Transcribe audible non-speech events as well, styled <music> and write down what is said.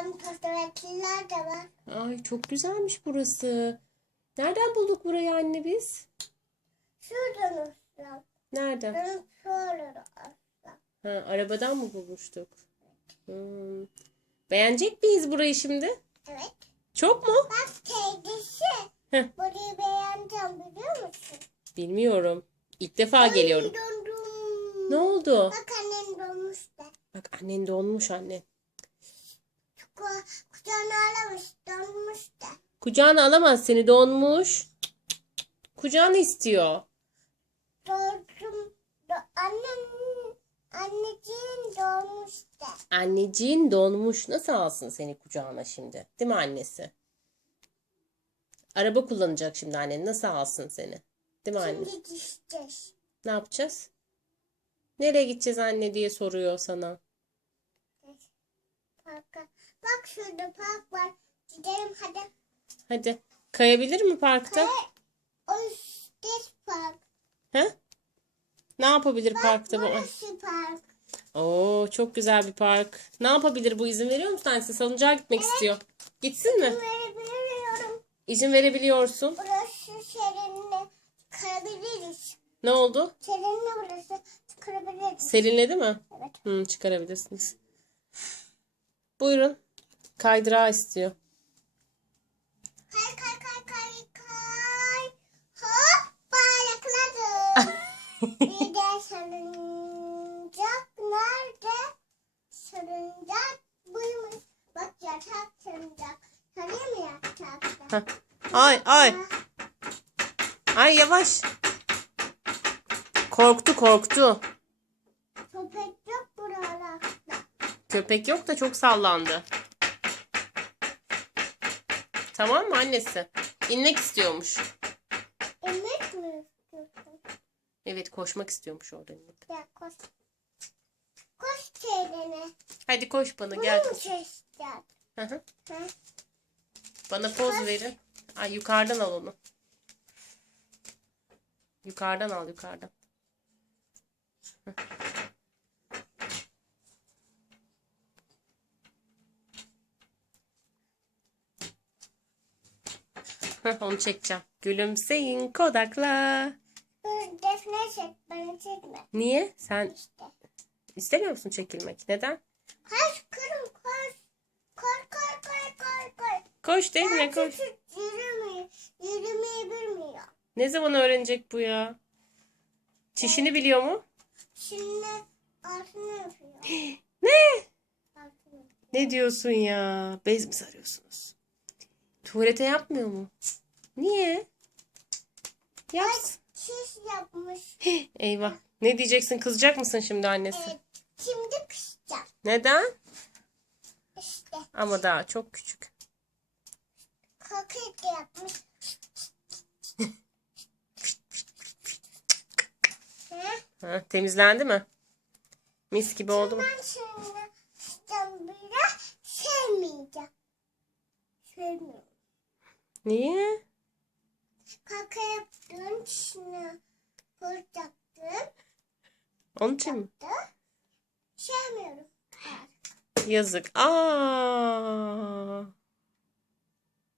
Hem fotoğrafçılar da var. Ay çok güzelmiş burası. Nereden bulduk burayı anne biz? Şuradan uçsam. Nereden? Ben uçsam. Ha, arabadan mı bulmuştuk? Hmm. Beğenecek miyiz burayı şimdi? Evet. Çok mu? Bak teyzesi. Heh. Burayı beğendim biliyor musun? Bilmiyorum. İlk defa geliyorum. Ay, dondum. Ne oldu? Bak annem donmuş da. Bak annen donmuş anne. Alamış donmuş da. Kucağına alamaz seni donmuş. Kucağını istiyor. Dondum. Do annem, anneciğim donmuş da. Anneciğin donmuş. Nasıl alsın seni kucağına şimdi? Değil mi annesi? Araba kullanacak şimdi annen. Nasıl alsın seni? Değil mi anne? Şimdi düşeceğiz. Ne yapacağız? Nereye gideceğiz anne diye soruyor sana. Parka. Bak şurada park var. Gidelim hadi. Hadi. Kayabilir mi parkta? O üstte park. He? Ne yapabilir parkta bu? Burası park. Oo, çok güzel bir park. Ne yapabilir bu? İzin veriyor musun annesi? Salıncağa gitmek istiyor. Gitsin mi? Verebiliyorum. İzin verebiliyorsun. Burası serinle çıkarabiliriz. Ne oldu? Serinle burası çıkarabiliriz. Serinledi mi? Evet. Hı, çıkarabilirsiniz. Buyurun. Kaydırağı istiyor. Kay kay kay kay kay. Hop bayrakladım. <laughs> Bir de sarıncak nerede? Sarıncak buymuş. Bak yatak sarıncak. Yatakta? Heh. Ay ay. Ay yavaş. Korktu korktu. Köpek yok buralarda. Köpek yok da çok sallandı. Tamam mı annesi? İnmek istiyormuş. Emek mi istiyorsun? Evet koşmak istiyormuş orada inip. Ya koş. Koş şeylerine. Hadi koş bana Bunu gel seçeceğim? Hı? Bana poz verin. Ay yukarıdan al onu. Yukarıdan al yukarıdan. Hı. Heh, <laughs> onu çekeceğim. Gülümseyin kodakla. Defne çek. Beni çekme. Niye? Sen İşte. istemiyor musun çekilmek? Neden? Koş kırım koş. Koş koş koş koş koş. Koş Defne koş. çocuk yürümüyor. Yürümeyi bilmiyor. Ne zaman öğrenecek bu ya? Çişini biliyor mu? Şimdi altını yapıyor. <gasps> Ne? Altını. Ne diyorsun ya? Bez mi sarıyorsunuz? Tuvalete yapmıyor mu? Niye? Yapsın. Çiş yapmış. Eyvah. Ne diyeceksin? Kızacak mısın şimdi annesi? Evet. Şimdi kışacağım. Neden? İşte. Ama daha çok küçük. Kakık yapmış. Ha? Temizlendi mi? Mis gibi oldu mu? Ben şimdi sevmeyeceğim. Sevmiyorum. Niye? Kaka yaptım. Çişini kuracaktım. Onun için mi? Da sevmiyorum. Yazık. Aa.